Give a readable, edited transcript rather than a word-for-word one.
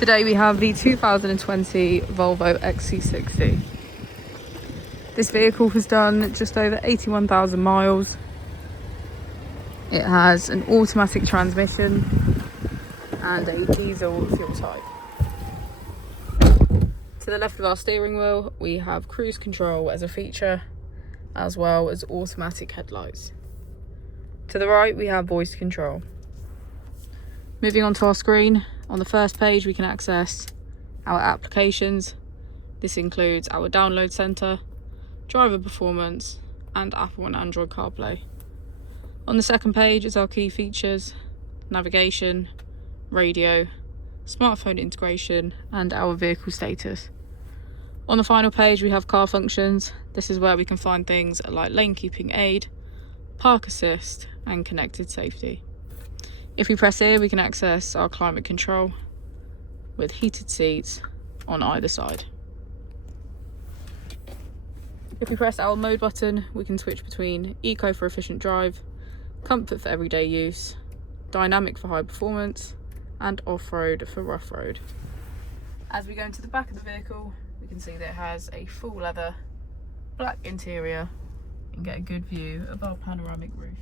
Today we have the 2020 Volvo XC60. This vehicle has done just over 81,000 miles. It has an automatic transmission and a diesel fuel type. To the left of our steering wheel we have cruise control as a feature, as well as automatic headlights. To the right we have voice control. Moving on to our screen, on the first page we can access our applications. This includes our download center, driver performance, and Apple and Android CarPlay. On the second page is our key features, navigation, radio, smartphone integration, and our vehicle status. On the final page we have car functions. This is where we can find things like lane keeping aid, park assist, and connected safety. If we press here, we can access our climate control with heated seats on either side. If we press our mode button, we can switch between eco for efficient drive, comfort for everyday use, dynamic for high performance, and off-road for rough road. As we go into the back of the vehicle, we can see that it has a full leather black interior and get a good view of our panoramic roof.